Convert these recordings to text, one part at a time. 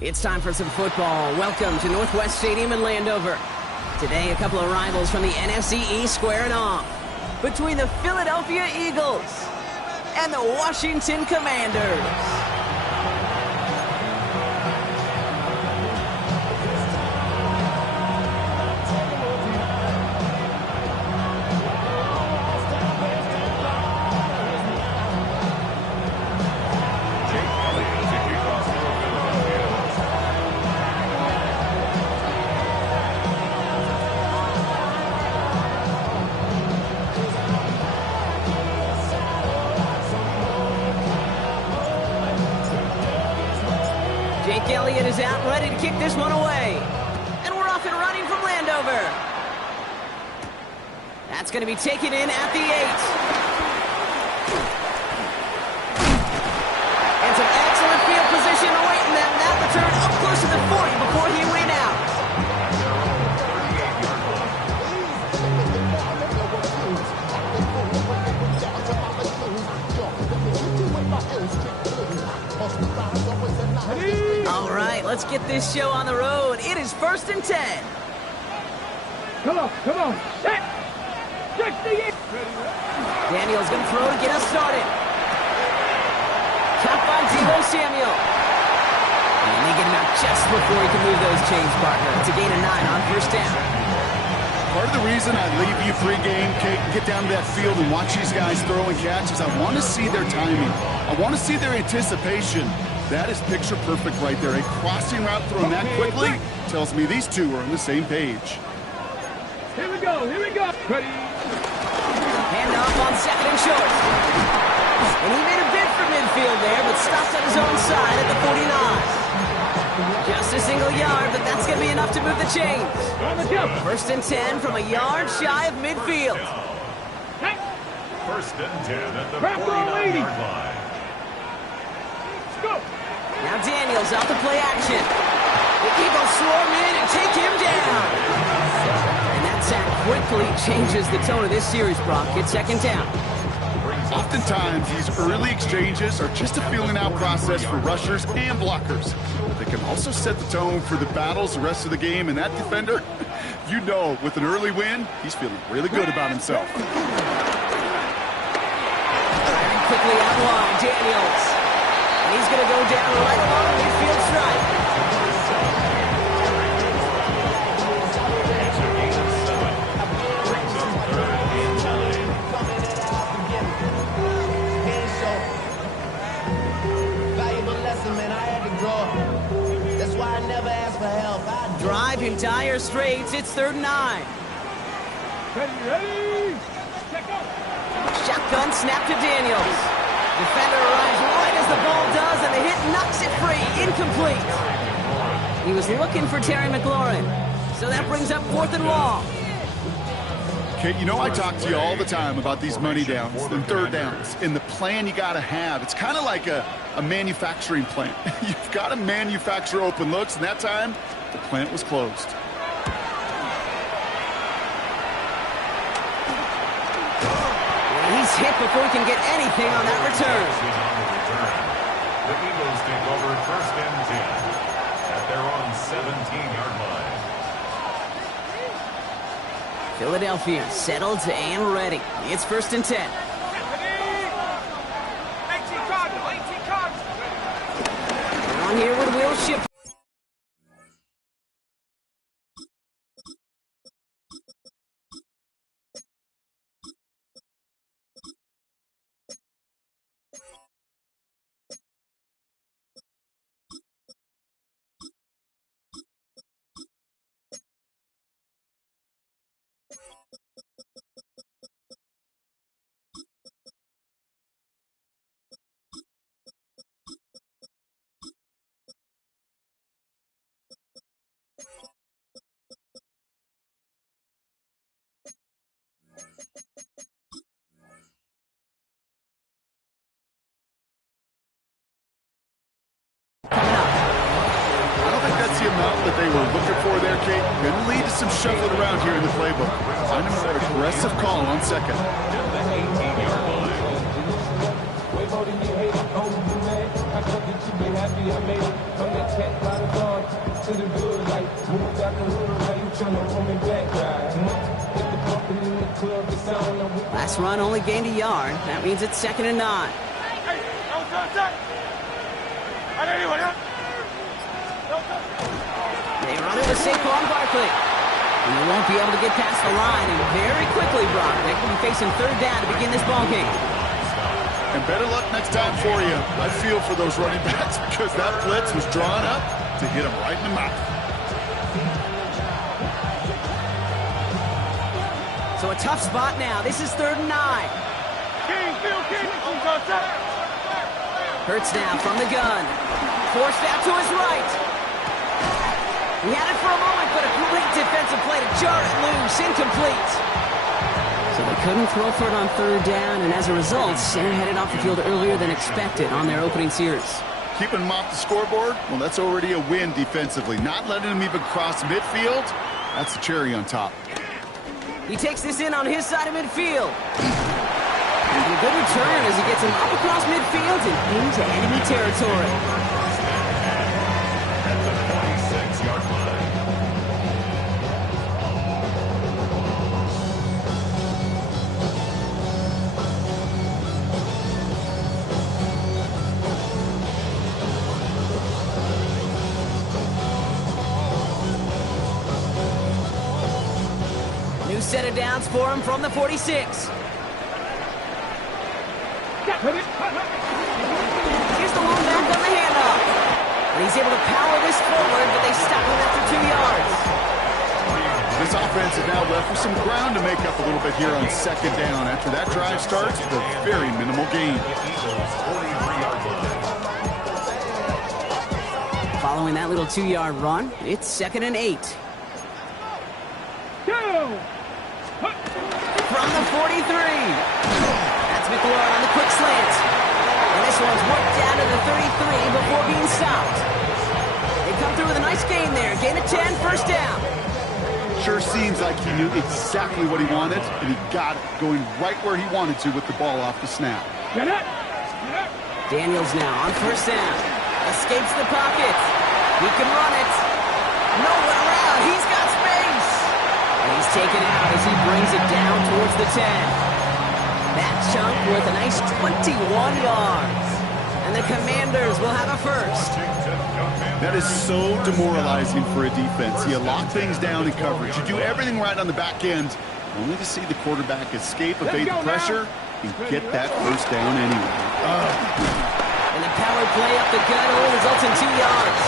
It's time for some football. Welcome to Northwest Stadium in Landover. Today, a couple of rivals from the NFC East squaring off between the Philadelphia Eagles and the Washington Commanders. Elliott is out, ready to kick this one away. And we're off and running from Landover. That's going to be taken in at the 8. And some excellent field position awaiting them. That return up close to the 40 before he went out. All right, let's get this show on the road. It is 1st and 10. Come on. Set. Daniel's going to throw to get us started. Caught by Deebo Samuel. And they get him out just before he can move those chains, partner. It's a gain of 9 on 1st down. Part of the reason I leave you pregame, Kate, get down to that field and watch these guys throw and catch is I want to see their timing. I want to see their anticipation. That is picture perfect right there. A crossing route thrown that quickly tells me these two are on the same page. Here we go. Ready. Hand off on 2nd and short. And he made a bid for midfield there, but stopped on his own side at the 49. Just a single yard, but that's going to be enough to move the chains. 1st and 10 from a yard shy of midfield. 1st and 10 at the 49-yard line. Go. Now Daniels out to play action. The Eagles swarm in and take him down. And that sack quickly changes the tone of this series, Brock. It's 2nd down. Oftentimes, these early exchanges are just a feeling out process for rushers and blockers. They can also set the tone for the battles the rest of the game, and that defender, you know, with an early win, he's feeling really good about himself. Firing quickly out wide, Daniels. And he's going to go down right along the midfield stripe. That's why I never ask for help. Drive in dire straits. It's 3rd and 9. Ready. Shotgun snap to Daniels. Defender arrives right as the ball does, and the hit knocks it free. Incomplete. He was looking for Terry McLaurin. So that brings up 4th and long. Kate, you know I talk to you all the time about these money downs and 3rd downs and the plan you got to have. It's kind of like a manufacturing plant. You've got to manufacture open looks, and that time, the plant was closed. He's hit before he can get anything on that return. The Eagles take over 1st and 10 at their own 17-yard line. Philadelphia settled and ready. It's 1st and 10. 18 cards. On here with Will Shipp. The amount that they were looking for there, Kate, going to lead to some shuffling around here in the playbook. Find a more aggressive call on 2nd. happy I made it. From that cat by the bar to the good life. Moved out the hood, now you tryna pull me back, right? Hit the bumpin' in the club, it's on. Last run only gained a yard. That means it's 2nd and 9. Hey, no contact. I got anyone, huh? No contact. They run it with Saquon Barkley. And they won't be able to get past the line, and very quickly, Brock, they could be facing 3rd down to begin this ball game. And better luck next time for you. I feel for those running backs because that blitz was drawn up to hit them right in the mouth. So a tough spot now. This is 3rd and 9. King, Phil King, on contact. Hurts now from the gun. Forced out to his right. He had it for a moment, but a great defensive play to jar it loose. Incomplete. So they couldn't throw for it on 3rd down, and as a result, Sam headed off the field earlier than expected on their opening series. Keeping them off the scoreboard? Well, that's already a win defensively. Not letting them even cross midfield, that's the cherry on top. He takes this in on his side of midfield. And a good return as he gets him up across midfield and into enemy territory. At the 46-yard line. New set of downs for him from the 46. Here's the one back on the handoff. And he's able to power this forward, but they stop him after 2 yards. This offense is now left with some ground to make up a little bit here on 2nd down. After that drive starts with a very minimal gain. Following that little 2-yard run, it's 2nd and 8. Go! From the 43. That's McLaurin on the quick slant. And this one's worked down to the 33 before being stopped. They come through with a nice gain there. Gain of 10, 1st down. Sure seems like he knew exactly what he wanted, and he got it, going right where he wanted to with the ball off the snap. Get it! Daniels now on 1st down. Escapes the pocket. He can run it. Nowhere around. He's got space. And he's taken out as he brings it down towards the 10. That chunk worth a nice 21 yards. And the Commanders will have a 1st. That is so demoralizing for a defense. You lock things down in coverage. You do everything right on the back end, only to see the quarterback escape, evade the pressure, and get that 1st down anyway. And the power play up the gut only results in 2 yards.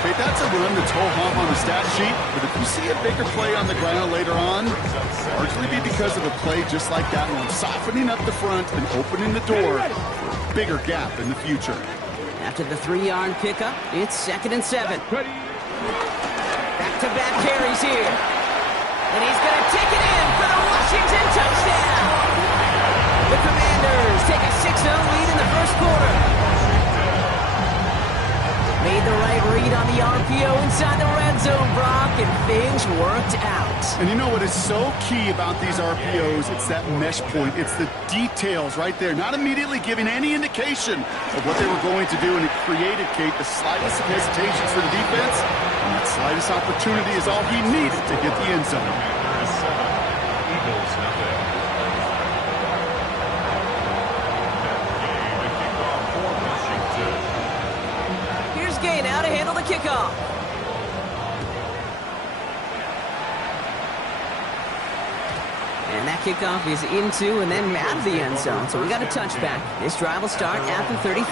Okay, that's a run that's ho-hum on the stat sheet, but if you see a bigger play on the ground later on, largely be because of a play just like that one, softening up the front and opening the door for a bigger gap in the future. After the 3-yard pickup, it's 2nd and 7. Back-to-back carries here. And he's going to take it in for the Washington touchdown. The Commanders take a 6-0 lead in the 1st quarter. Made the right read on the RPO inside the red zone, Brock, and things worked out. And you know what is so key about these RPOs? It's that mesh point. It's the details right there, not immediately giving any indication of what they were going to do, and it created, Kate, the slightest hesitations for the defense, and that slightest opportunity is all he needed to hit the end zone. Eagles nothing. Here's Gay now to handle the kickoff. And that kickoff is into and then out of the end zone. So we got a touchback. This drive will start at the 35.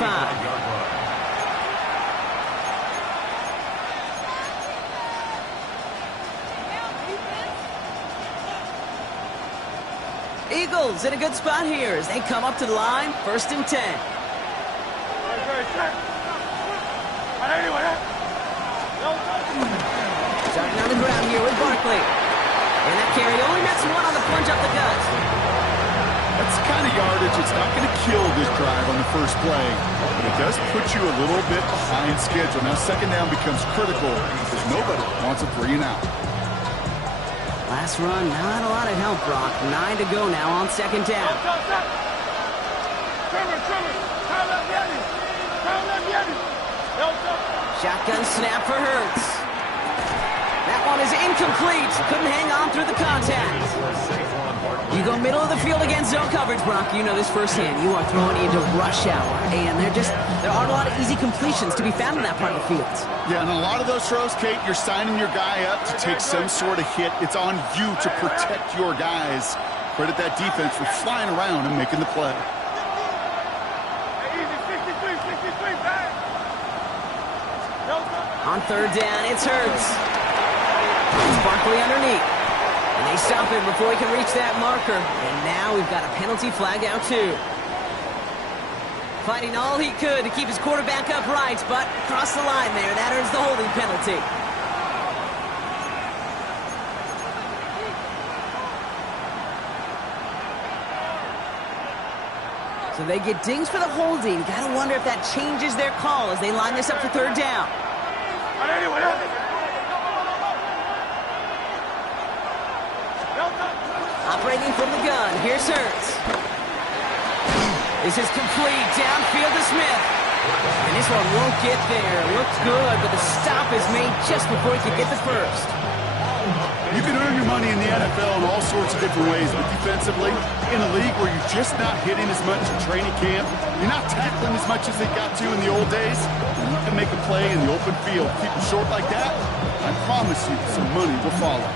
Eagles in a good spot here as they come up to the line. 1st and 10. Starting on the ground here with Barkley. And that carry only nets one on the plunge up the gut. That's the kind of yardage. It's not going to kill this drive on the first play, but it does put you a little bit behind schedule. Now 2nd down becomes critical because nobody wants a 3 and out. Last run, not a lot of help, Brock. 9 to go now on 2nd down. Trevor, Kyle Levy. Shotgun snap for Hurts. That one is incomplete. Couldn't hang on through the contact. You go middle of the field against zone coverage, Brock. You know this firsthand. You are throwing into rush hour. And there aren't a lot of easy completions to be found in that part of the field. Yeah, and a lot of those throws, Kate, you're signing your guy up to take some sort of hit. It's on you to protect your guys. Credit that defense for flying around and making the play. On third down, it's Hurts. It's Barkley underneath. And they stop him before he can reach that marker. And now we've got a penalty flag out too. Fighting all he could to keep his quarterback upright, but across the line there, that earns the holding penalty. So they get dings for the holding. Gotta wonder if that changes their call as they line this up for third down. Operating from the gun, here's Hurts. This is complete, downfield to Smith. And this one won't get there. Looks good, but the stop is made just before he could get the first. You can earn your money in the NFL in all sorts of different ways, but defensively, in a league where you're just not hitting as much in training camp, you're not tackling as much as they got to in the old days, you can make a play in the open field. Keep them short like that, I promise you some money will follow.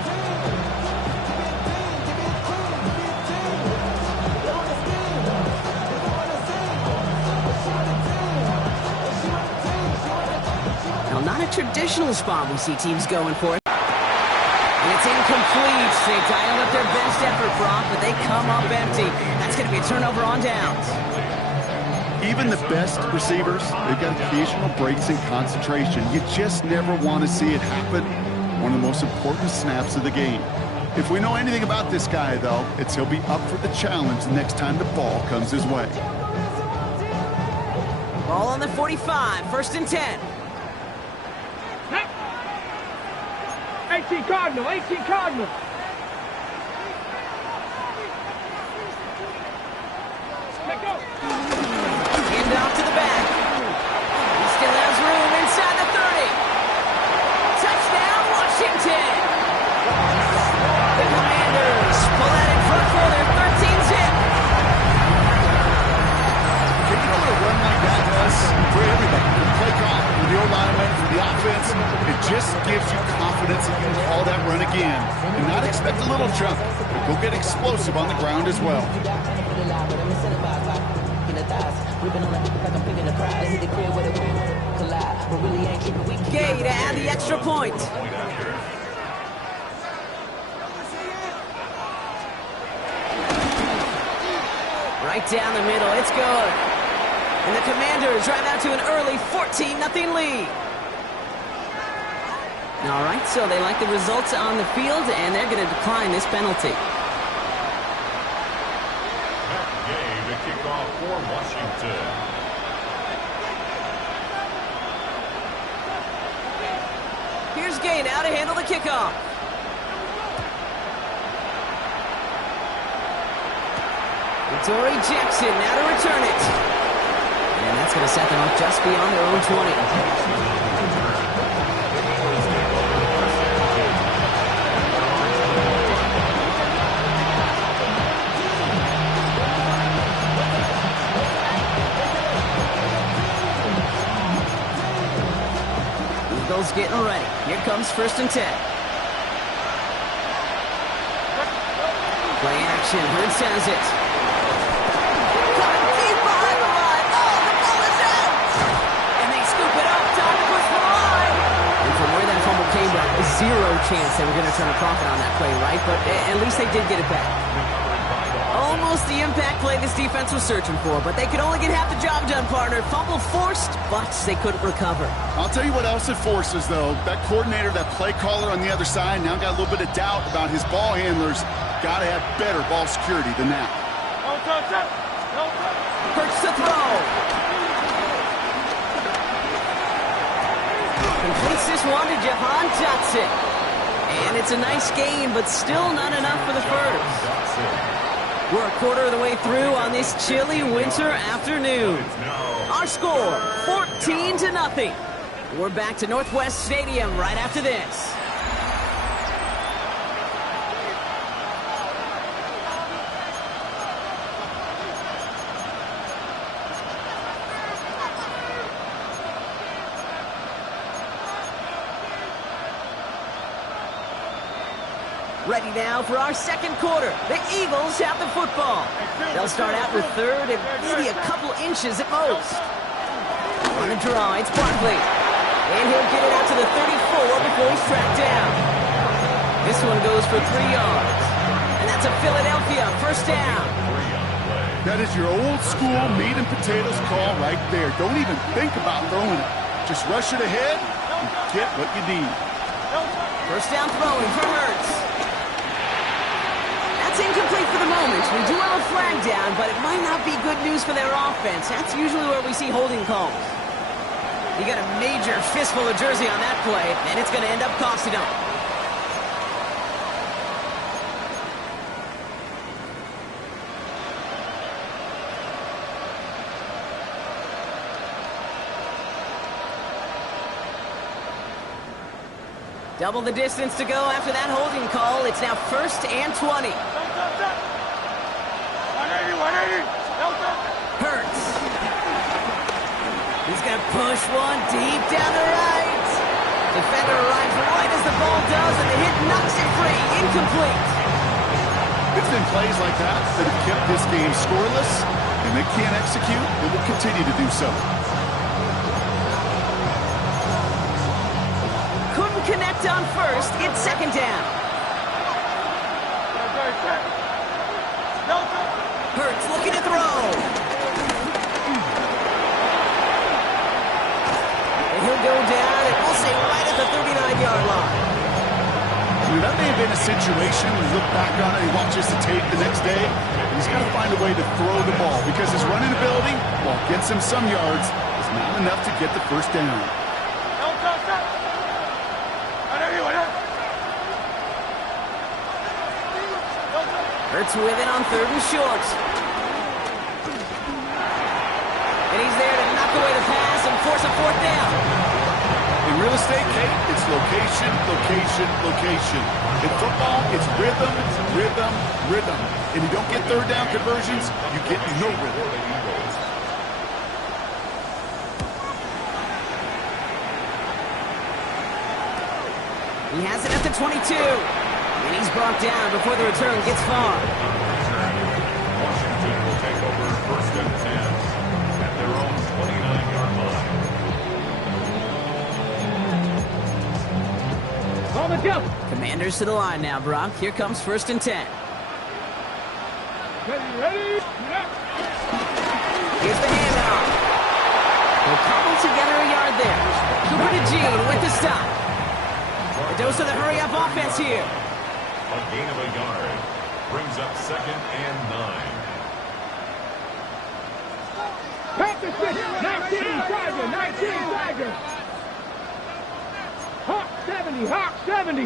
Now, not a traditional spot we see teams going for. And it's incomplete. They dialed up their best effort, Brock, but they come up empty. That's going to be a turnover on downs. Even the best receivers, they've got occasional breaks in concentration. You just never want to see it happen. One of the most important snaps of the game. If we know anything about this guy, though, it's he'll be up for the challenge the next time the ball comes his way. Ball on the 45, 1st and 10. 18 Cardinal, 18 Cardinal. Hand off to the back. He still has room inside the 30. Touchdown, Washington. The Commanders pull that in front for their 13-zip. You know what a run like that does for everybody? For the play call, for the O-lineman, for the offense, it just gives you confidence that you can call that run again and not expect a little jump, but go get explosive on the ground as well. Gay to add the extra point. Right down the middle, it's good. And the Commanders drive out to an early 14-0 lead. All right, so they like the results on the field, and they're going to decline this penalty. Gay to kick off for Washington. Here's Gay now to handle the kickoff. Dory Jackson now to return it. And that's going to set them up just beyond their own 20. Eagles getting ready. Here comes 1st and 10. Play action. Hurts has it. Zero chance they were going to turn a profit on that play, right? But at least they did get it back. Almost the impact play this defense was searching for, but they could only get half the job done, partner. Fumble forced, but they couldn't recover. I'll tell you what else it forces, though. That coordinator, that play caller on the other side, now got a little bit of doubt about his ball handlers. Got to have better ball security than that. Hurts to throw. Completes this one to Jahan Dotson. And it's a nice game, but still not enough for the first. We're a quarter of the way through on this chilly winter afternoon. Our score, 14-0. 7-0. We're back to Northwest Stadium right after this. Ready now for our second quarter. The Eagles have the football. They'll start out with third and maybe a couple inches at most. On the draw, it's Barkley. And he'll get it out to the 34 before he's tracked down. This one goes for 3 yards. And that's a Philadelphia first down. That is your old school meat and potatoes call right there. Don't even think about throwing it. Just rush it ahead and get what you need. First down throwing for Hurts. That's incomplete for the moment. We do have a flag down, but it might not be good news for their offense. That's usually where we see holding calls. You got a major fistful of jersey on that play, and it's going to end up costing them. Double the distance to go after that holding call. It's now 1st and 20. 180, 180. Hurts. He's going to push one deep down the right. Defender arrives right as the ball does, and the hit knocks it free. Incomplete. It's been plays like that that have kept this game scoreless, and they can't execute. They will continue to do so. Couldn't connect on first. It's second down. Hurts looking to throw. And he'll go down, and we'll say right at the 39-yard line. That may have been a situation when you look back on it and watches the tape the next day. He's got to find a way to throw the ball because his running ability, while it gets him some yards, is not enough to get the first down. Hurts with it on 3rd and short. And he's there to knock away the pass and force a 4th down. In real estate, Kate, it's location, location, location. In football, it's rhythm, rhythm, rhythm. And you don't get 3rd down conversions, you get no rhythm. He has it at the 22. And he's brought down before the return gets far. Washington will take over 1st and 10 at their own 29-yard line. On the jump. Commanders to the line now, Brock. Here comes 1st and 10. Ready? Here's the handoff. They'll cobble together a yard there. Cooper to Gene with the stop. A dose of the hurry-up offense here. A gain of a yard brings up 2nd and 9. Practice this. 19 Tiger. 19 Tiger. Hawk 70. Hawk 70.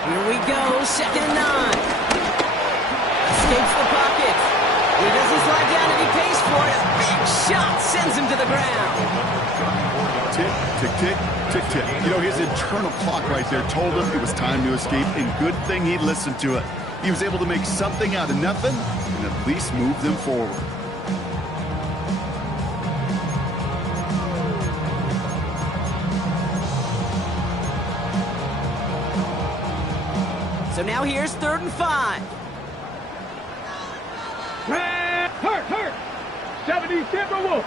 Here we go. 2nd and 9. Escapes the pocket. He doesn't slide down and he pays for it. A big shot sends him to the ground. Tick, tick, tick, tick, tick. You know, his internal clock right there told him it was time to escape, and good thing he listened to it. He was able to make something out of nothing and at least move them forward. So now here's 3rd and 5. Hurt. 70 Timberwolf.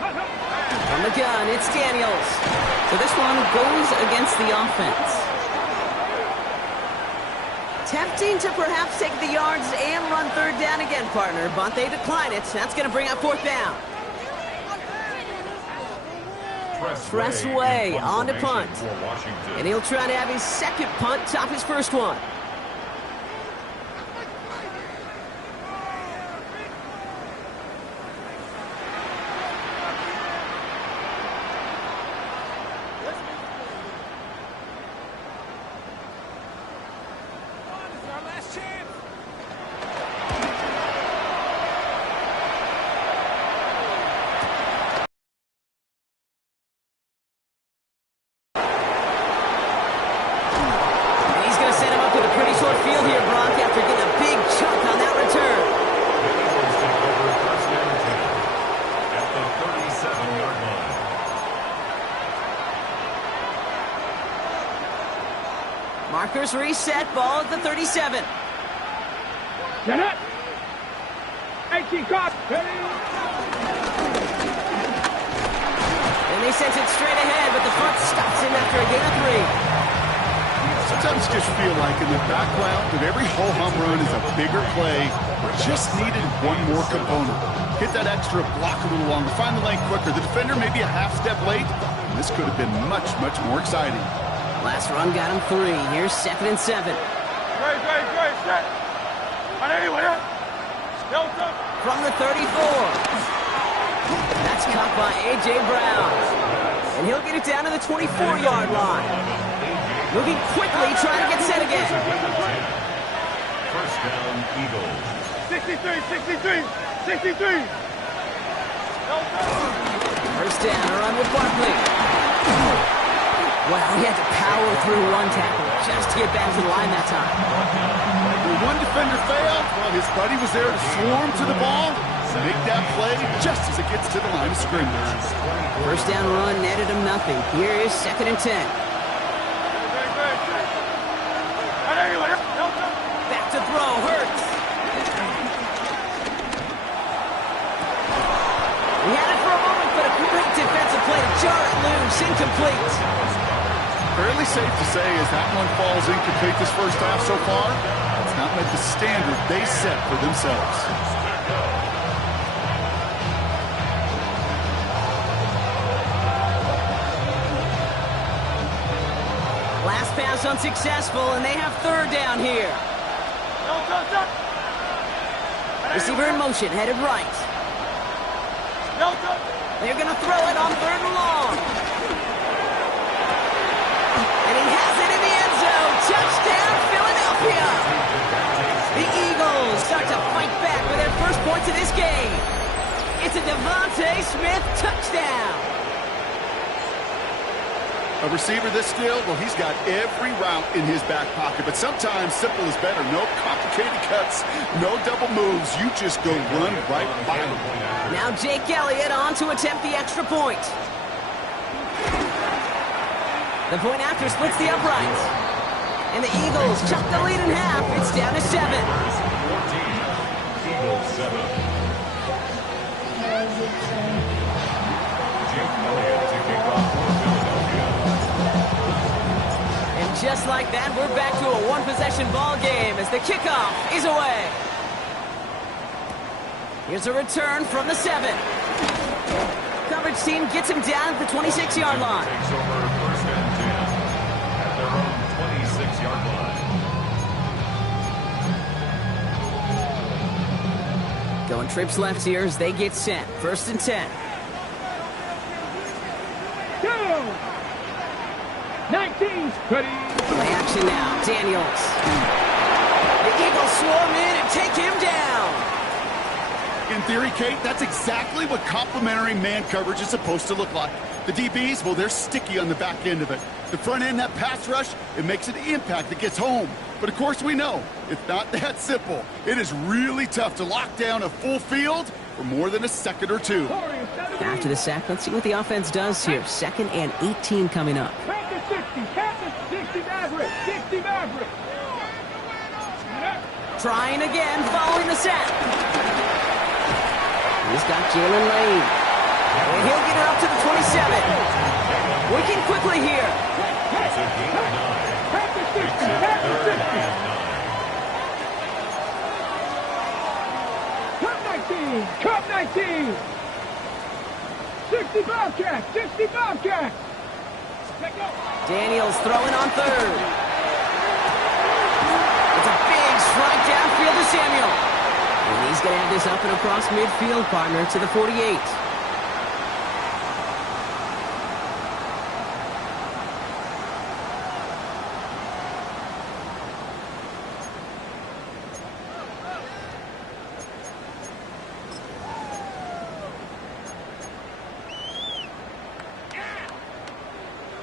From the gun, it's Daniels. So this one goes against the offense. Tempting to perhaps take the yards and run 3rd down again, partner, but they decline it. That's going to bring up 4th down. Tressway on to punt. And he'll try to have his 2nd punt top his 1st one. Markers reset, ball at the 37. Get it. 18 caught. And they sent it straight ahead, but the front stops him after a gain of 3. Sometimes you just feel like in the background of every ho-hum run is a bigger play. Just needed one more component. Hit that extra block a little longer, find the lane quicker. The defender may be a half step late, and this could have been much, much more exciting. Last run got him 3. Here's 2nd and 7. Great, set. From the 34. That's caught by A.J. Brown. And he'll get it down to the 24-yard line. Moving quickly, trying to get set again. First down, Eagles. 63. First down, a run with Barkley. Wow, he had to power through one tackle just to get back to the line that time. When one defender failed, well, his buddy was there to swarm to the ball, make that play just as it gets to the line of scrimmage. First down run netted him nothing. Here is 2nd and 10. Back to throw, Hurts. He had it for a moment, but a great defensive play to jar it loose, incomplete. Fairly safe to say as that one falls incomplete this first half so far, it's not met the standard they set for themselves. Last pass unsuccessful, and they have 3rd down here. Receiver in motion, headed right. They're going to throw it on 3rd and long. And he has it in the end zone. Touchdown, Philadelphia. The Eagles start to fight back with their first points of this game. It's a Devontae Smith touchdown. A receiver this skilled, well, he's got every route in his back pocket, but sometimes simple is better. No complicated cuts, no double moves. You just go run right by him. Now Jake Elliott on to attempt the extra point. The point after splits the uprights. And the Eagles chop the lead in half. It's down to 7. 14, Eagles 7. Jake Elliott to kick off for Philadelphia. And just like that, we're back to a one-possession ball game as the kickoff is away. Here's a return from the 7. Coverage team gets him down at the 26-yard line. Takes over first and 10 at their own 26-yard line. Going trips left here as they get set. 1st and 10. 19. Ready. Play action now. Daniels. The Eagles swarm in and take him down. In theory, Kate, that's exactly what complementary man coverage is supposed to look like. The DBs, well, they're sticky on the back end of it. The front end, that pass rush, it makes an impact that gets home. But of course we know, it's not that simple. It is really tough to lock down a full field for more than a second or two. After the sack, let's see what the offense does here. 2nd and 18 coming up. Count to 60 Maverick. 60 Maverick. Trying again, following the sack. He's got Jalen Lane. And he'll get her up to the 27. Working quickly here. It's a gain of 9. Count to 60. Makes it Count to 3rd 60. and 9. Cup 19! 60 Bobcats! 60 Bobcats! Daniels throwing on 3rd. It's a big strike downfield to Samuel. And he's going to have this up and across midfield, partner, to the 48.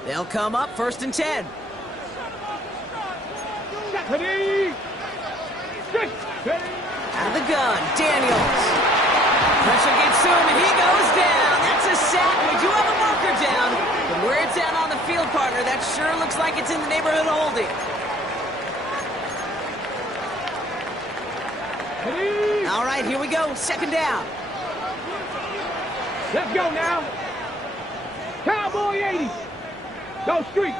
They'll come up 1st and 10. Ready! 6! Out of the gun, Daniels. Pressure gets to him, and he goes down. That's a sack. We do have a marker down. But where it's at on the field, partner, that sure looks like it's in the neighborhood of holding. All right, here we go. Second down. Let's go now. Cowboy 80. Go street.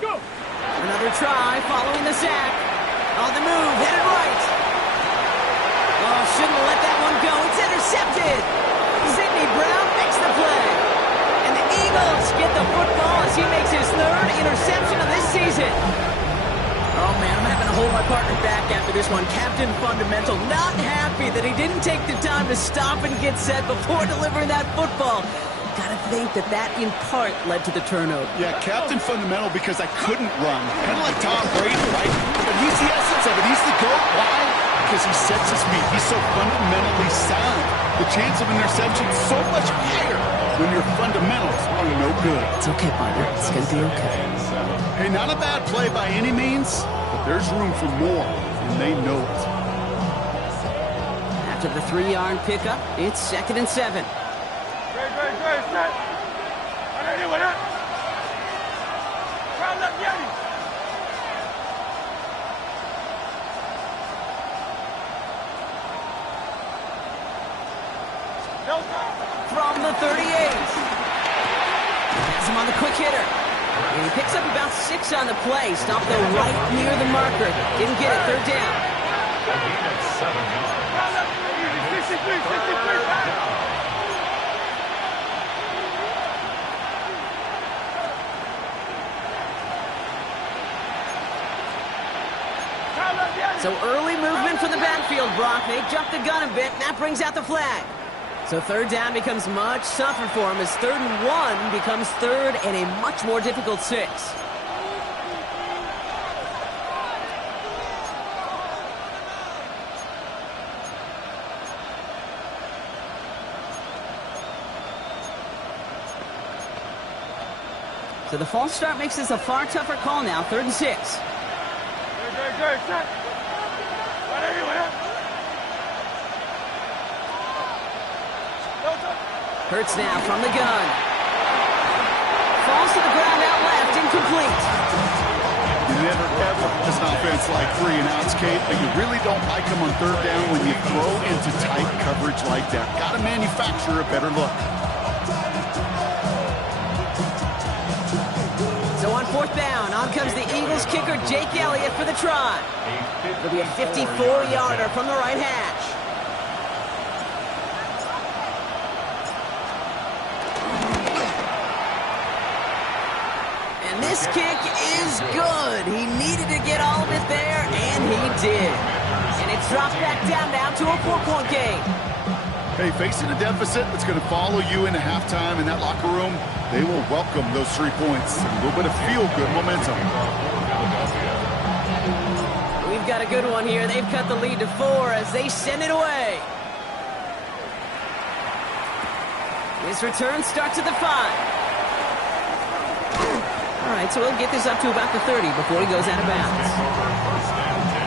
Go. Another try following the sack. On the move, headed right. Oh, shouldn't have let that one go. It's intercepted. Sidney Brown makes the play. And the Eagles get the football as he makes his third interception of this season. Oh, man, I'm having to hold my partner back after this one. Captain Fundamental not happy that he didn't take the time to stop and get set before delivering that football. Gotta think that in part led to the turnover. Yeah, Captain Fundamental because I couldn't run. Kind of like Tom Brady, right? But he's the essence of it. He's the GOAT. Why? Because he sets his feet. He's so fundamentally sound. The chance of interception is so much higher when your fundamentals are no good. It's okay, partner. It's gonna be okay. Hey, not a bad play by any means, but there's room for more, and they know it. After the 3-yard pickup, it's 2nd and 7. From the 38. Has him on the quick hitter. And he picks up about 6 on the play. Stopped though right near the marker. Didn't get it. 3rd down. A gain of 7 yards. 3rd down. So early movement from the backfield, Brock. They jumped the gun a bit, and that brings out the flag. So 3rd down becomes much tougher for him as 3rd and 1 becomes 3rd and a much more difficult 6. So the false start makes this a far tougher call now, 3rd and 6. Hurts now from the gun. Falls to the ground out left, incomplete. You never ever as an offense like 3 and outs, Kate, but you really don't like them on 3rd down when you throw into tight coverage like that. Got to manufacture a better look. So on 4th down, on comes the Eagles kicker, Jake Elliott, for the try. It'll be a 54-yarder from the right hash. And this kick is good. He needed to get all of it there, and he did. And it's dropped back down now to a 4-point game. Hey, facing a deficit that's going to follow you into halftime in that locker room, they will welcome those 3 points. A little bit of feel-good momentum. We've got a good one here. They've cut the lead to 4 as they send it away. His return starts at the 5. All right, so we'll get this up to about the 30 before he goes out of bounds. 1st and 10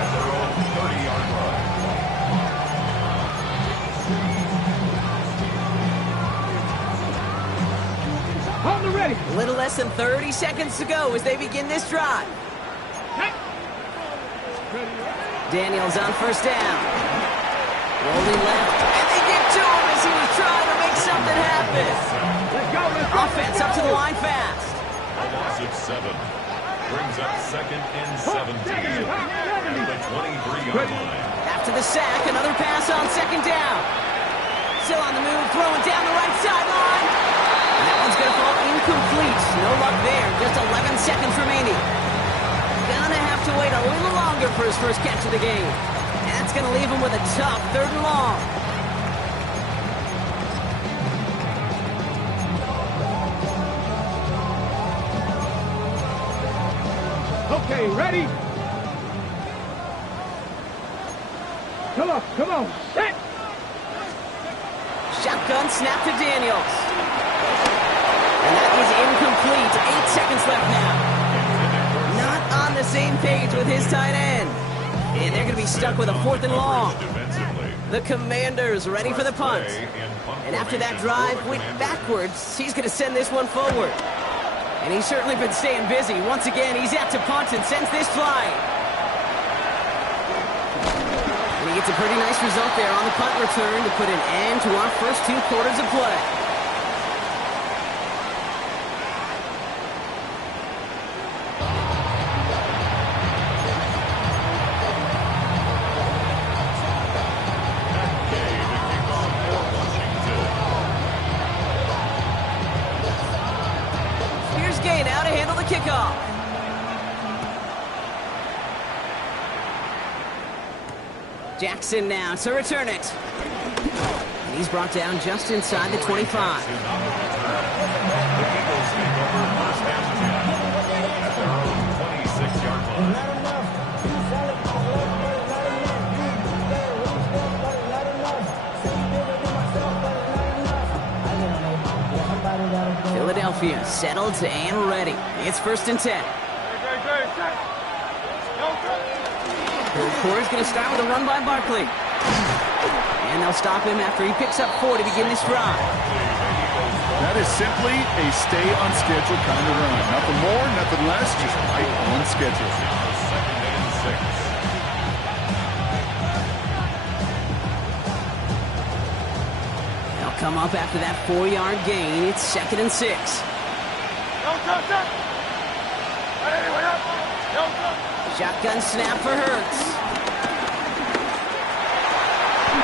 at their own 30-yard line. Hold the ready. A little less than 30 seconds to go as they begin this drive. Daniels on 1st down. Rolling left, and they get to him as he was trying to make something happen. Let's go. Offense up to the line fast. A loss of 7 brings up 2nd and 17 at the 23-yard line. After the sack, another pass on 2nd down. Still on the move, throwing down the right sideline. And that one's going to fall incomplete. No luck there. Just 11 seconds remaining. Gonna have to wait a little longer for his first catch of the game. And that's going to leave him with a tough 3rd and long. Okay, ready? Come on, set! Shotgun snap to Daniels. And that is incomplete. 8 seconds left now. Not on the same page with his tight end. And they're going to be stuck with a 4th and long. The Commanders ready for the punt. And after that drive went backwards, he's going to send this one forward. And he's certainly been staying busy. Once again, he's out to punt and sends this flying. That's a pretty nice result there on the punt return to put an end to our first 2 quarters of play. Here's Gay now to handle the kickoff. Jackson now to return it. And he's brought down just inside the 25. The Eagles take over first and 10 at their own 26-yard line. Philadelphia settled and ready. It's first and 10. Third quarter's going to start with a run by Barkley. And they'll stop him after he picks up 4 to begin this drive. That is simply a stay on schedule kind of run. Nothing more, nothing less, just right on schedule. Second and 6. They'll come up after that 4-yard gain. It's second and 6. Shotgun snap for Hurts.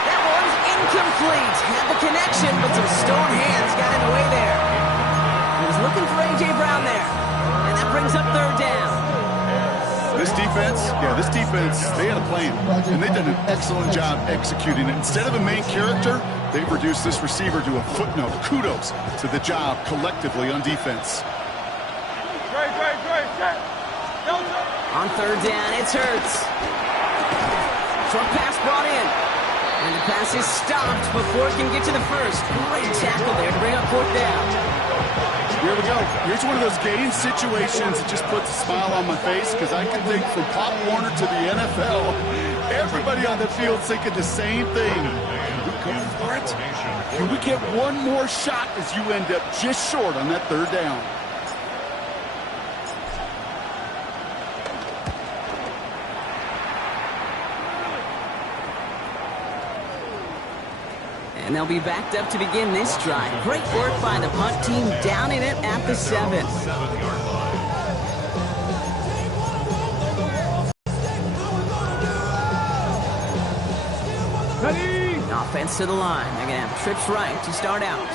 That one's incomplete. Had the connection, but some stone hands got in the way there. He was looking for A.J. Brown there. And that brings up third down. This defense, they had a plan. And they've done an excellent job executing it. Instead of a main character, they've reduced this receiver to a footnote. Kudos to the job collectively on defense. On third down, it's Hurts. Short pass brought in. And the pass is stopped before it can get to the first. Great tackle there to bring up fourth down. Here we go. Here's one of those game situations that just puts a smile on my face because I can think from Pop Warner to the NFL, everybody on the field thinking the same thing. Can we go for it? Can we get one more shot as you end up just short on that third down? And they'll be backed up to begin this drive. Great work by the punt team, downing it at the 7. 7-yard line. Offense to the line. They're going to have trips right to start out.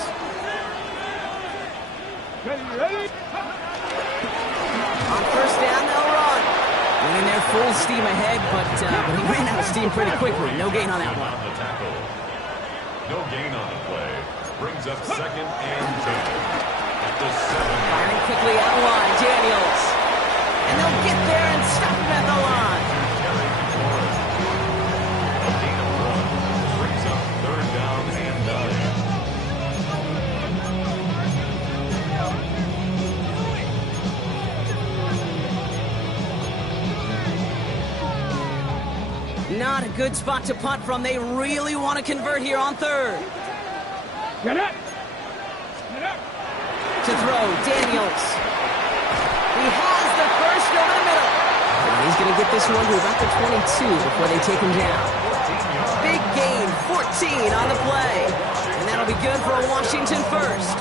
On first down, they'll run. Went in there full steam ahead, but he ran out of steam pretty quickly. No gain on that one. No gain on the play. Brings up second and 10 at the 7. Firing quickly out of line, Daniels. And they'll get there and stop him at the line. A gain of 1 brings up third down and 9. Not a good spot to punt from. They really want to convert here on third. Get up! To throw, Daniels. He has the first over the middle. And he's going to get this one to about the 22 before they take him down. Big gain, 14 on the play. And that'll be good for a Washington first.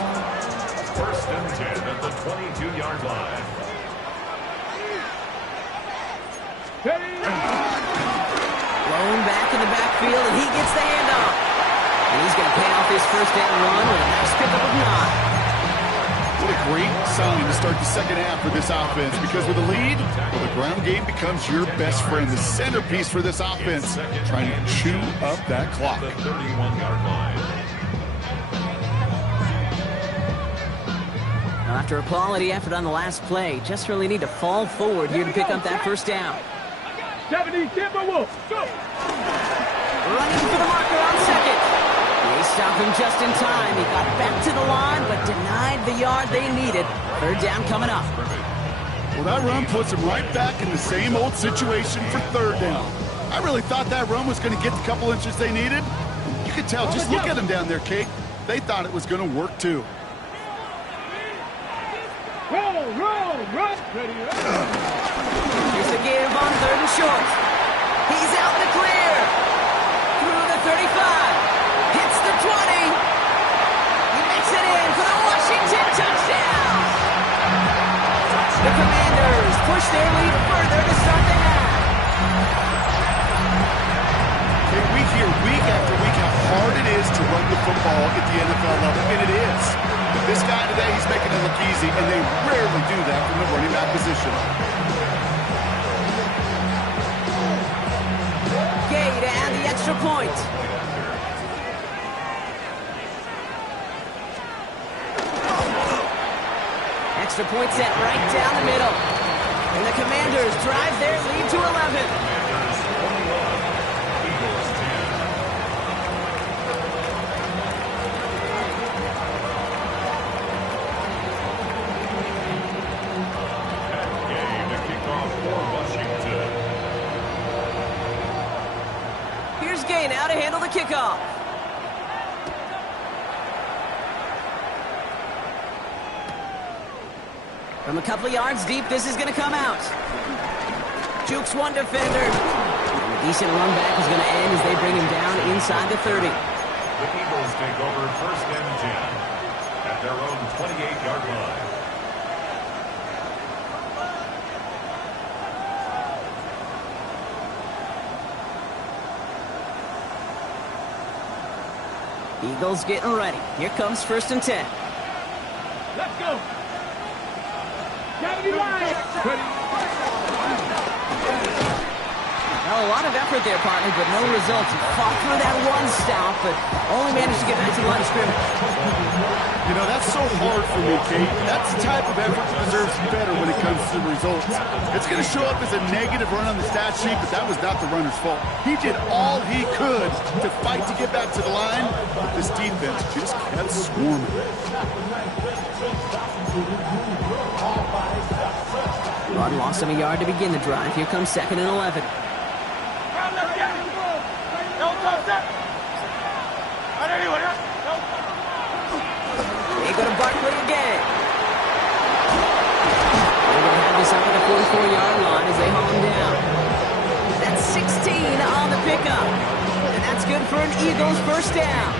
First and 10 at the 22-yard line. Blown back in the backfield, and he gets the handoff. And he's going to pay off his first down run with a nice pickup of 9. What a great sign to start the second half for this offense, because with a lead, well, the ground game becomes your best friend, the centerpiece for this offense, trying to chew up that clock. The 31-yard line. Now, after a quality effort on the last play, just really need to fall forward here to pick up that first down. 70 Timberwolves, go! Running for the marker on second. They stop him just in time. He got back to the line, but denied the yard they needed. Third down coming up. Well, that run puts him right back in the same old situation for third down. I really thought that run was going to get the couple inches they needed. You could tell, just look at them down there, Kate. They thought it was going to work, too. Roll! Ready, Here's the give on third and short. He's out in the clear. week after week how hard it is to run the football at the NFL level, and it is. But this guy today, he's making it look easy, and they rarely do that from the running back position. Gay to add the extra point. Extra point set right down the middle. And the Commanders drive their lead to 11. Here's Gay now to handle the kickoff. From a couple of yards deep, this is going to come out. Jukes one defender. And a decent run back is going to end as they bring him down inside the 30. The Eagles take over 1st and 10 at their own 28-yard line. Eagles getting ready. Here comes 1st and 10. Let's go. Gotta be right. Well, a lot of effort there, partner, but no results. He fought through that one stop, but only managed to get back to the line of scrimmage. You know, that's so hard for me, Kate. That's the type of effort that deserves better when it comes to the results. It's going to show up as a negative run on the stat sheet, but that was not the runner's fault. He did all he could to fight to get back to the line, but this defense just kept swarming. Rod lost him a yard to begin the drive. Here comes 2nd and 11. They go to Barkley again. They're going to have this up at the 44-yard line as they haul him down. That's 16 on the pickup. And that's good for an Eagles 1st down.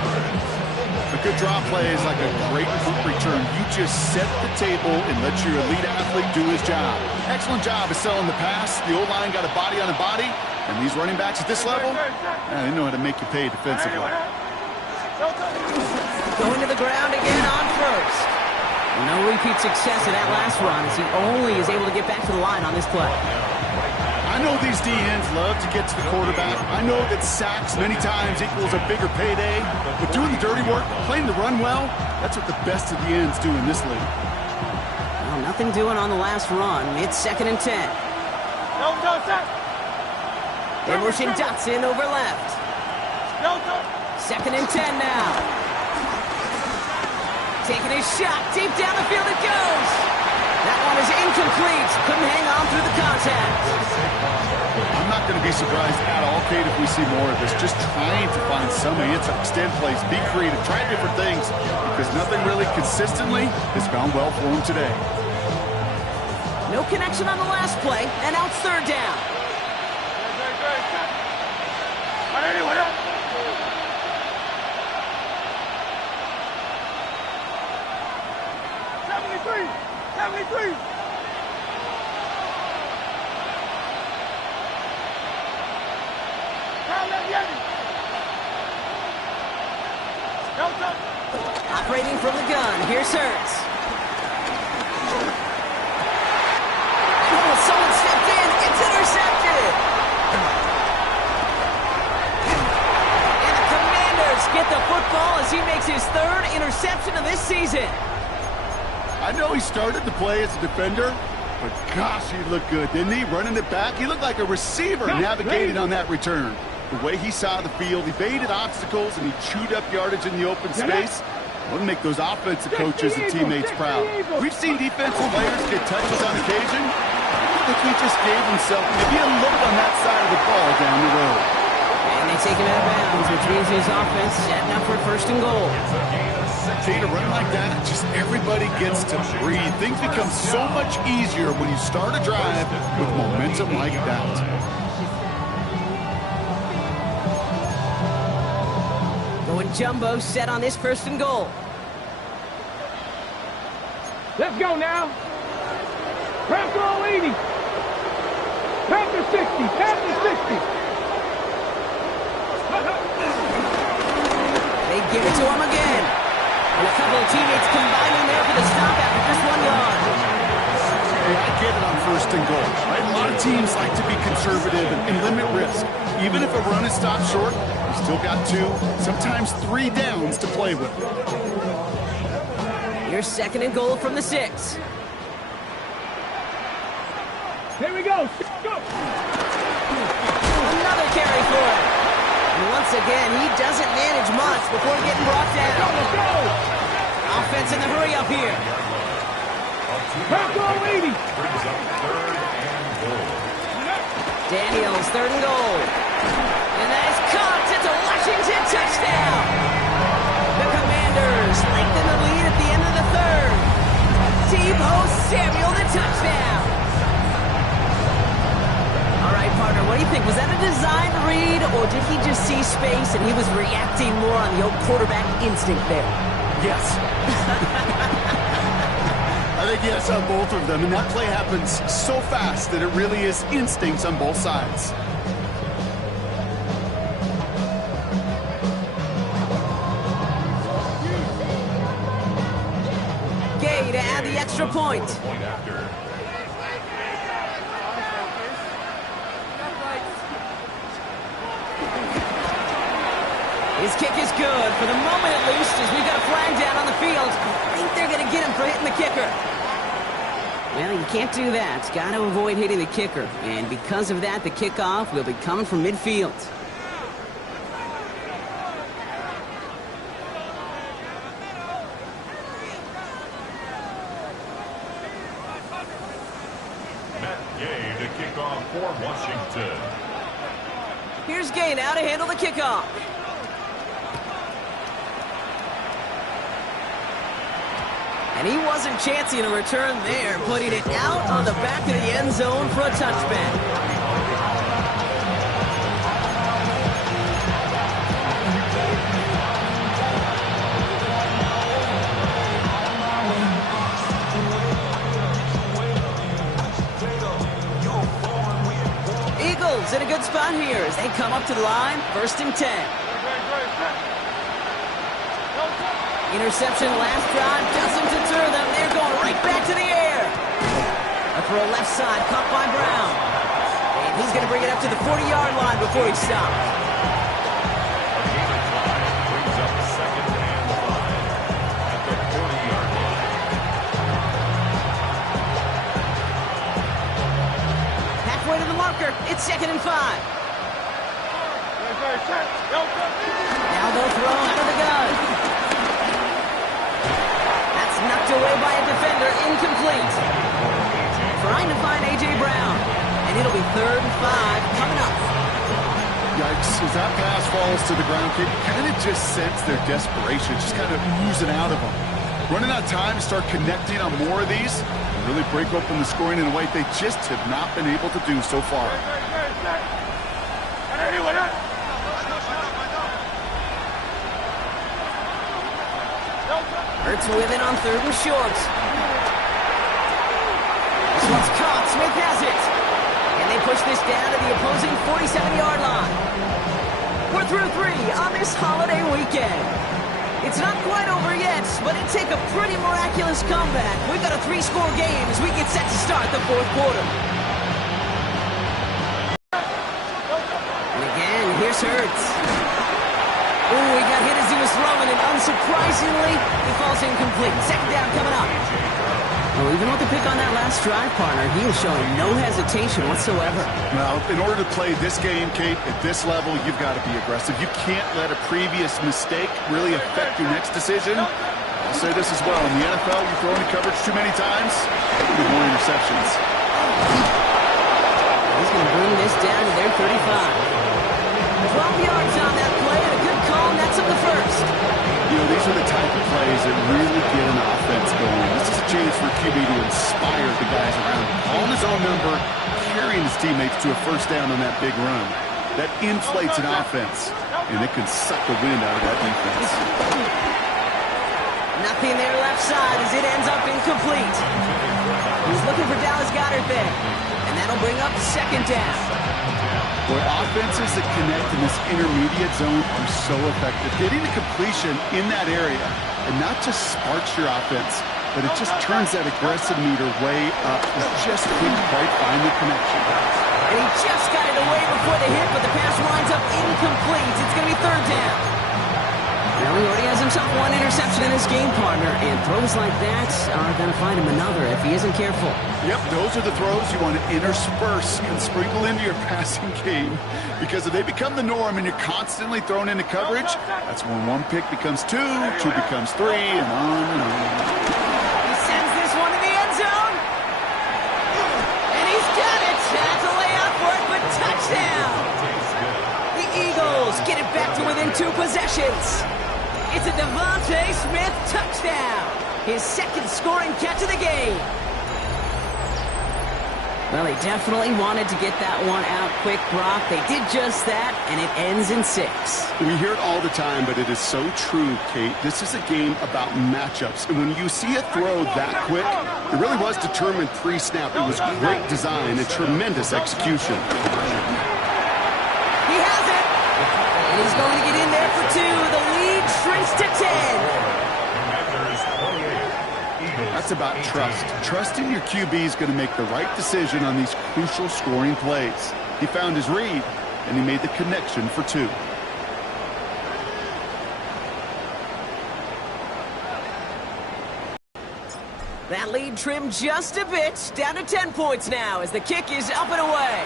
A good draw play is like a great punt return. You just set the table and let your elite athlete do his job. Excellent job of selling the pass. The O-line got a body on a body. And these running backs at this level, they know how to make you pay defensively. Going to the ground again on 1st. No repeat success in that last run as he only is able to get back to the line on this play. I know these DNs love to get to the quarterback. I know that sacks many times equals a bigger payday. But doing the dirty work, playing the run well, that's what the best of the ends do in this league. Well, nothing doing on the last run. It's 2nd and 10. They're pushing Dotson over left. 2nd and 10 now. Taking a shot. Deep down the field it goes. That one is incomplete. Couldn't hang on through the contact. I'm not going to be surprised at all, Kate, if we see more of this. Just trying to find some answer, extend plays, be creative, try different things, because nothing really consistently has gone well for him today. No connection on the last play, and now it's 3rd down. Operating from the gun, here's Hurts. Oh, someone stepped in, it's intercepted! And the Commanders get the football as he makes his 3rd interception of this season. I know he started the play as a defender, but gosh, he looked good, didn't he? Running it back, he looked like a receiver navigating on that return. The way he saw the field, he baited obstacles, and he chewed up yardage in the open space. Wouldn't make those offensive coaches and teammates proud. We've seen defensive players get touches on occasion. I think he just gave himself maybe a look on that side of the ball down the road. And they take him out of bounds, which means his offense setting up for 1st and goal. See, to run like that, just everybody gets to breathe. Things become so much easier when you start a drive with momentum like that. Going jumbo set on this 1st and goal. Let's go now. Pass the all 80. Pass the 60. Pass the 60. give it to him again. And a couple of teammates combining there for the stop after just 1 yard. I get it on first and goal, right? A lot of teams like to be conservative and limit risk. Even if a run is stopped short, you still got 2, sometimes 3 downs to play with. Here's second and goal from the 6. Here we go. Go. Another carry for him. And once again, he doesn't manage much before getting brought down. Let's go. Offense in the hurry up here. Back goal 80. Brings up third and goal. Daniels, third and goal. And that is caught. It's a Washington touchdown. The Commanders lengthen the lead at the end of the third. Tebow Samuel, the touchdown. All right, partner, what do you think? Was that a design read, or did he just see space and he was reacting more on the old quarterback instinct there? Yes. I think yes on both of them, and that play happens so fast that it really is instincts on both sides. Gay to add the extra point. Point after. His kick is good. For the moment, at least, as we've got a flag down on the field. I think they're going to get him for hitting the kicker. Well, you can't do that. Got to avoid hitting the kicker. And because of that, the kickoff will be coming from midfield. Matt Gay to kick off for Washington. Here's Gay now to handle the kickoff. And he wasn't chancing a return there, putting it out on the back of the end zone for a touchback. Eagles in a good spot here as they come up to the line, 1st and 10. Interception last drive doesn't deter them. They're going right back to the air. A throw left side, caught by Brown. And he's going to bring it up to the 40-yard line before he stops. A gain of 5 brings up second and 5 at the 40-yard line. Halfway to the marker. It's 2nd and 5. Now they'll throw out of the gun. Knocked away by a defender, incomplete. Trying to find A.J. Brown. And it'll be 3rd and 5 coming up. Yikes, as that pass falls to the ground, kid, you kind of just sense their desperation, just kind of oozing out of them. Running out of time to start connecting on more of these and really break open the scoring in a way they just have not been able to do so far. Hurts with it on 3rd and short. This one's caught. Smith has it. And they push this down to the opposing 47-yard line. We're through 3 on this holiday weekend. It's not quite over yet, but it'd take a pretty miraculous comeback. We've got a 3-score game as we get set to start the 4th quarter. And again, here's Hurts. Ooh, he got hit as he was throwing, and unsurprisingly, he falls incomplete. 2nd down coming up. Well, even with the pick on that last drive, partner, he was showing no hesitation whatsoever. Well, in order to play this game, Kate, at this level, you've got to be aggressive. You can't let a previous mistake really affect your next decision. I'll say this as well. In the NFL, you throw into coverage too many times, you get more interceptions. He's going to bring this down to their 35. 12 yards on that play, and a good call, and that's up the 1st. You know, these are the type of plays that really get an offense going. This is a chance for QB to inspire the guys around him. Calling his own number, carrying his teammates to a 1st down on that big run. That inflates an offense, and it can suck the wind out of that defense. Nothing there left side as it ends up incomplete. He's looking for Dallas Goedert there, and that'll bring up 2nd down. Boy, offenses that connect in this intermediate zone are so effective. Getting the completion in that area, and not just sparks your offense, but it just turns that aggressive meter way up. It just couldn't quite find the connection. And he just got it away before the hit, but the pass winds up incomplete. It's going to be third down. Well, he already has himself one interception in his game, partner, and throws like that are going to find him another if he isn't careful. Yep, those are the throws you want to intersperse and sprinkle into your passing game, because if they become the norm and you're constantly thrown into coverage, that's when one pick becomes two becomes three, and on and on. He sends this one to the end zone, and he's got it. That's a layout for it, but touchdown. The Eagles get it back to within 2 possessions. It's a Devontae Smith touchdown. His second scoring catch of the game. Well, he definitely wanted to get that one out quick, Brock. They did just that, and it ends in 6. We hear it all the time, but it is so true, Kate. This is a game about matchups. And when you see a throw that quick, it really was determined pre-snap. It was great design and tremendous execution. He has it. And he's going to get in there for 2. The lead shrinks to 10. That's about trust. Trusting your QB is going to make the right decision on these crucial scoring plays. He found his read, and he made the connection for 2. That lead trimmed just a bit, down to 10 points now as the kick is up and away.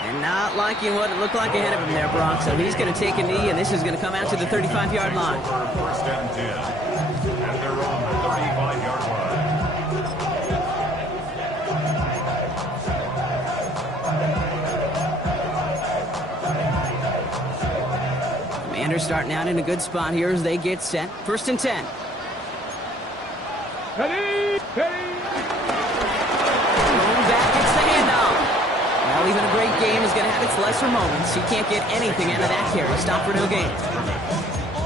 And not liking what it looked like ahead of him there, Brock. So he's going to take a knee, and this is going to come out to the 35-yard line. First and 10. And they're on the 35-yard line. Commanders starting out in a good spot here as they get set. First and 10. Ready, ready. Back gets the handoff. Well, even a great game is going to have its lesser moments. He can't get anything out of that carry. Stop for no gain.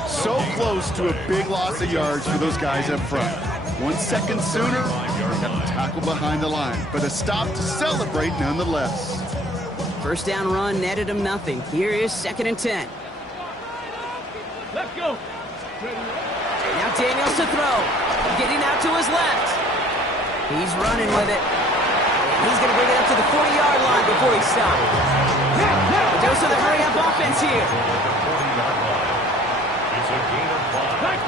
So close to a big loss of yards for those guys up front. 1 second sooner, they got to tackle behind the line. But a stop to celebrate nonetheless. First down run netted him nothing. Here is second and 10. Let's go. Now Daniels to throw. Getting out to his left. He's running with it. He's going to bring it up to the 40-yard line before he stops. A dose of the hurry-up offense here. It's a gain of 5.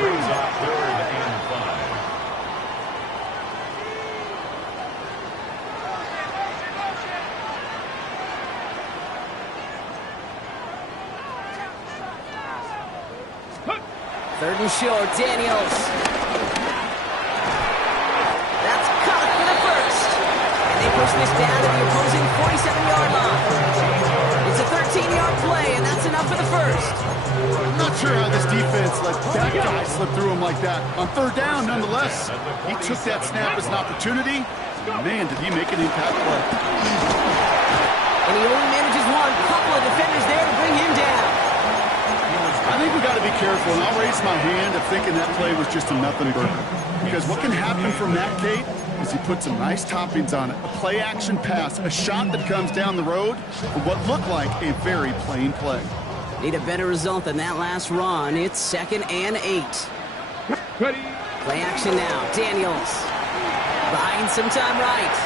Brings up 3rd and 5. Third and short, Daniels. That's caught for the first. And they push this down to the opposing 47-yard line. It's a 13-yard play, and that's enough for the first. I'm not sure how this defense let that guy slip through him like that. On third down, nonetheless, he took that snap as an opportunity. Man, did he make an impact play. And he only manages one. Couple of defenders there to bring him down. I think we got to be careful, and I'll raise my hand of thinking that play was just a nothing burger. Because what can happen from that, Kate, is he put some nice toppings on it. A play-action pass, a shot that comes down the road for what looked like a very plain play. Need a better result than that last run. It's second and 8. Ready. Play action now. Daniels. Buying some time right.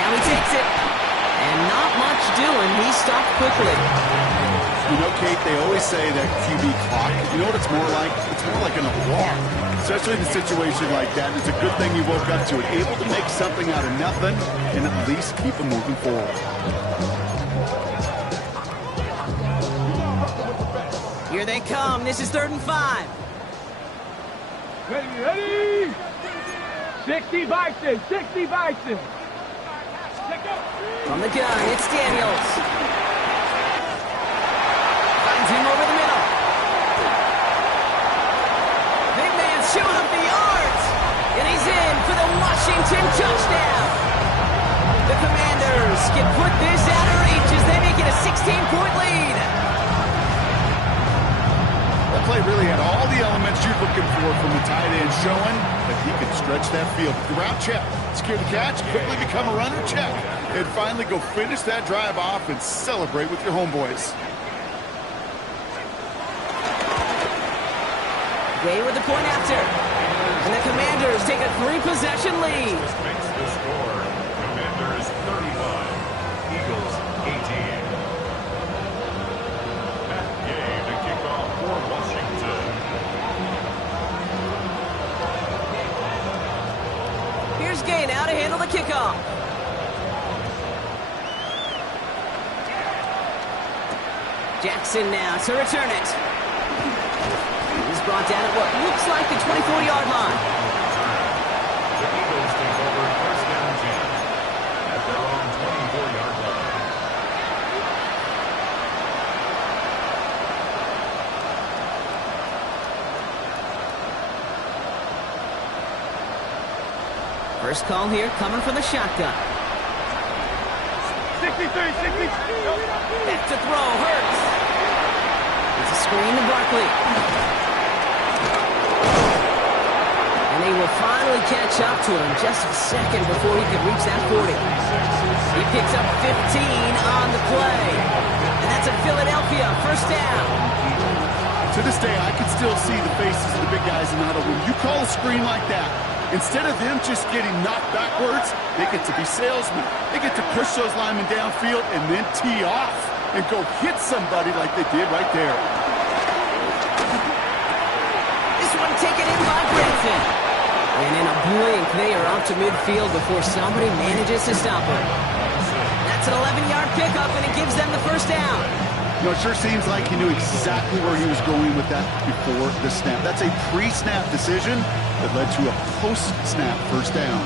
Now he takes it. And not much doing. He stopped quickly. You know, Kate, they always say that QB clock. You know what it's more like? It's more like an alarm. Especially in a situation like that. It's a good thing you woke up to it. Able to make something out of nothing and at least keep them moving forward. Here they come. This is 3rd and 5. Ready, ready. 60 Bison, 60 Bison. From the gun, it's Daniels. Finds him over the middle. Big man showing up the yards. And he's in for the Washington touchdown. The Commanders can put this out of reach as they make it a 16-point lead. That play really had all the elements you're looking for from the tight end, showing that he could stretch that field. The route check, Secure the catch, quickly become a runner, check. And finally go finish that drive off and celebrate with your homeboys. Gay with the point after. And the Commanders take a 3-possession lead. This makes the score. Commanders 35, Eagles 18. Matt Gay to kick off for Washington. Here's Gay now to handle the kickoff. Jackson now to return it. He's brought down at what looks like the 24-yard line. The Eagles take over first down 10 at their own 24-yard line. First call here coming from the shotgun. 63. Back to throw, Hurts. It's a screen to Barkley. And they will finally catch up to him just a second before he could reach that 40. He picks up 15 on the play. And that's a Philadelphia first down. To this day, I can still see the faces of the big guys in the huddle. When you call a screen like that, instead of them just getting knocked backwards, they get to be salesmen. They get to push those linemen downfield and then tee off and go hit somebody like they did right there. This one taken in by Granson. And in a blink, they are out to midfield before somebody manages to stop him. That's an 11-yard pickup, and it gives them the first down. You know, it sure seems like he knew exactly where he was going with that before the snap. That's a pre-snap decision that led to a post-snap first down.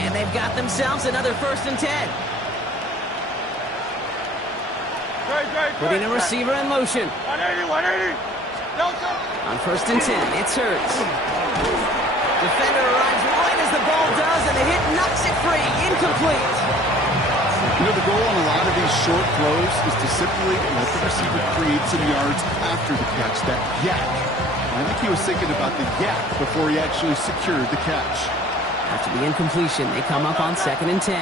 And they've got themselves another 1st and 10. Putting a receiver in motion. 180. On 1st and 10, it's Hurts. Defender arrives right as the ball does, and the hit knocks it free. Incomplete. You know, the goal on a lot of these short throws is to simply let the receiver create some yards after the catch, that yak. I think he was thinking about the yak before he actually secured the catch. After the incompletion, they come up on 2nd and 10.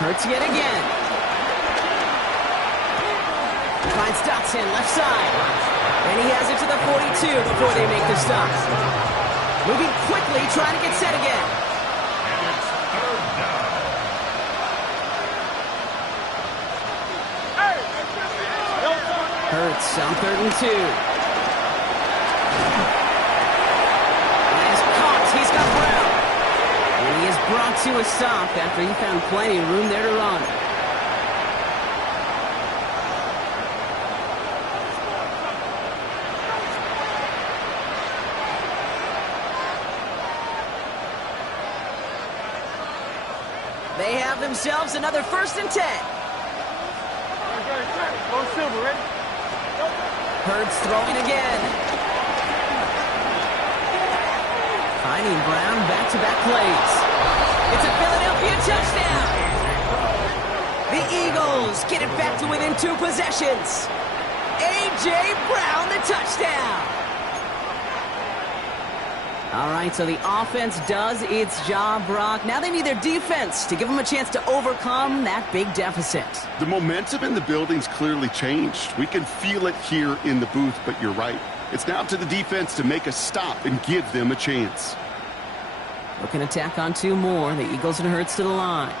Hurts yet again. Finds Dotson left side. And he has it to the 42 before they make the stop. Moving quickly, trying to get set again. And it's third down. Hurts on 3rd and 2. And is caught. He's got Brown. And he is brought to a stop after he found plenty of room there to run. They have themselves another 1st and 10. Hurts throwing again. Finding Brown back-to-back plays. It's a Philadelphia touchdown. The Eagles get it back to within 2 possessions. A.J. Brown, the touchdown. All right, so the offense does its job, Brock. Now they need their defense to give them a chance to overcome that big deficit. The momentum in the building's clearly changed. We can feel it here in the booth, but you're right. It's now to the defense to make a stop and give them a chance. Looking to tack on 2 more. The Eagles and Hurts to the line.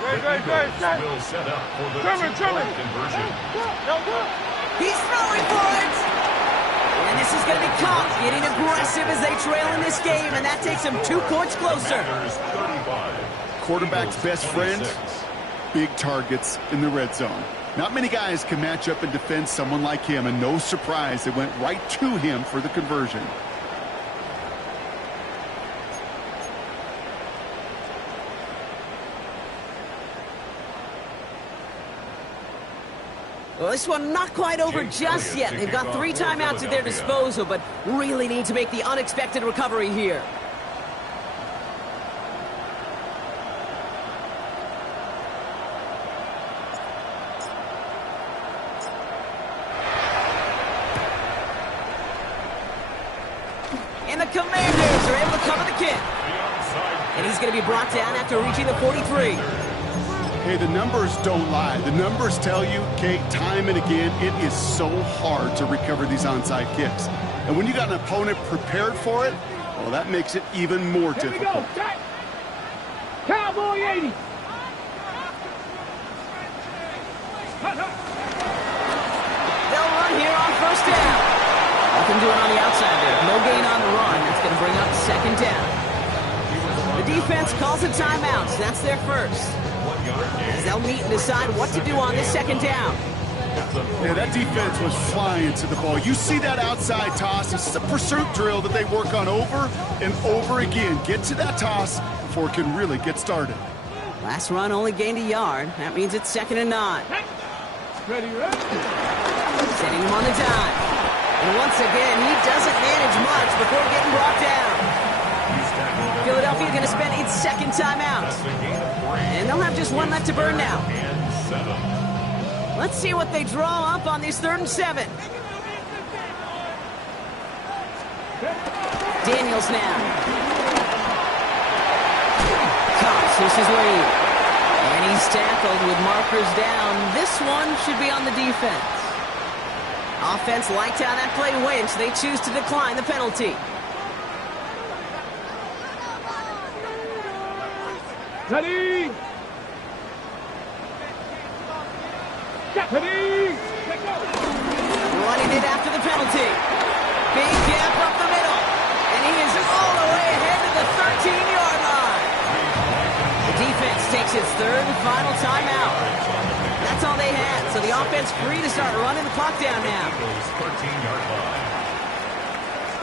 The Eagles will set up for the two-point conversion. He's throwing for it! And this is going to be caught, getting aggressive as they trail in this game, and that takes them 2 points closer. Commanders 35. Quarterback's best friend, big targets in the red zone. Not many guys can match up and defend someone like him, and no surprise, it went right to him for the conversion. Well, this one not quite over just yet. They've got 3 timeouts at their disposal, but really need to make the unexpected recovery here. And the Commanders are able to cover the kick. And he's going to be brought down after reaching the 43. Hey, the numbers don't lie. The numbers tell you, Kate, time and again, it is so hard to recover these onside kicks. And when you got an opponent prepared for it, well, that makes it even more difficult. Cowboy 80. They'll run here on first down. Nothing doing on the outside there. No gain on the run. That's going to bring up second down. The defense calls a timeout, so that's their first. As they'll meet and decide what to do on this second down. Yeah, that defense was flying to the ball. You see that outside toss. This is a pursuit drill that they work on over and over again. Get to that toss before it can really get started. Last run only gained a yard. That means it's 2nd and 9. Ready, ready. Setting him on the dime. And once again, he doesn't manage much before getting brought down. Philadelphia going to spend its second timeout. And they'll have just one left to burn now. Let's see what they draw up on this 3rd and 7. Daniels now. Cops his lead. And he's tackled with markers down. This one should be on the defense. Offense liked how that play went, so they choose to decline the penalty. Ready. Ready. Running it after the penalty. Big gap up the middle. And he is all the way ahead to the 13-yard line. The defense takes its 3rd and final timeout. That's all they had, so the offense free to start running the clock down now.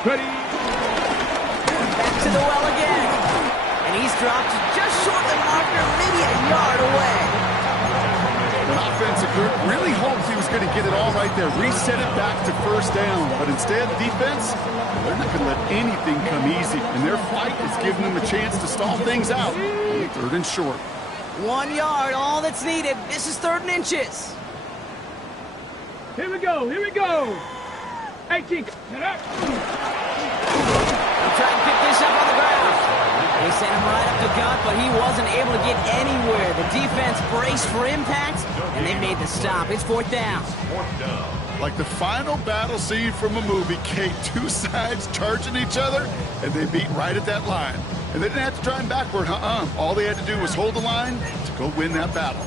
Ready. Back to the well again. And he's dropped just short of the marker, maybe a yard away. The offensive group really hoped he was going to get it all right there, reset it back to first down. But instead, defense, they're not going to let anything come easy. And their fight is giving them a chance to stall things out. 3rd and short. 1 yard, all that's needed. This is 3rd and inches. Here we go. Here we go. 18. They'll try and pick this up on the ground. They sent him right up the gut, but he wasn't able to get anywhere. The defense braced for impact, and they made the stop. It's 4th down. Like the final battle scene from a movie, Kate, 2 sides charging each other, and they beat right at that line. And they didn't have to drive backward, All they had to do was hold the line to go win that battle.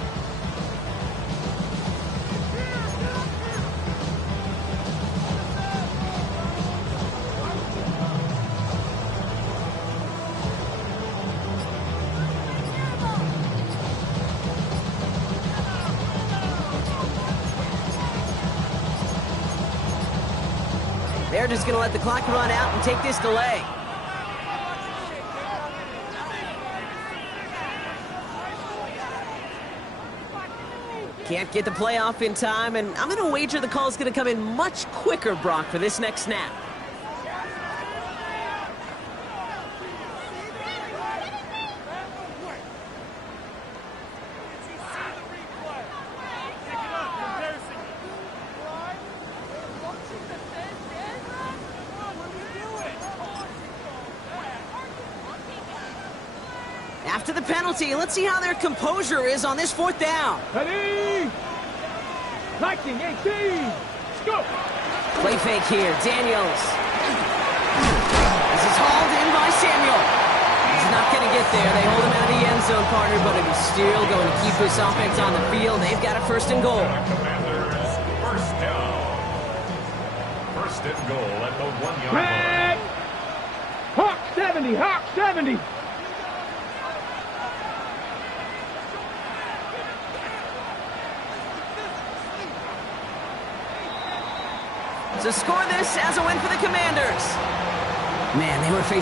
They're just going to let the clock run out and take this delay. Can't get the play off in time, and I'm going to wager the call is going to come in much quicker, Brock, for this next snap. After the penalty, let's see how their composure is on this 4th down. Ready. 19, 18. Go. Play fake here. Daniels. This is hauled in by Samuel. He's not going to get there. They hold him out of the end zone, partner, but it is still going to keep this offense on the field. They've got a 1st and goal. Commanders, 1st down. 1st and goal at the 1-yard line. Hawk 70. Hawk 70. To score this as a win for the Commanders. Man, they were facing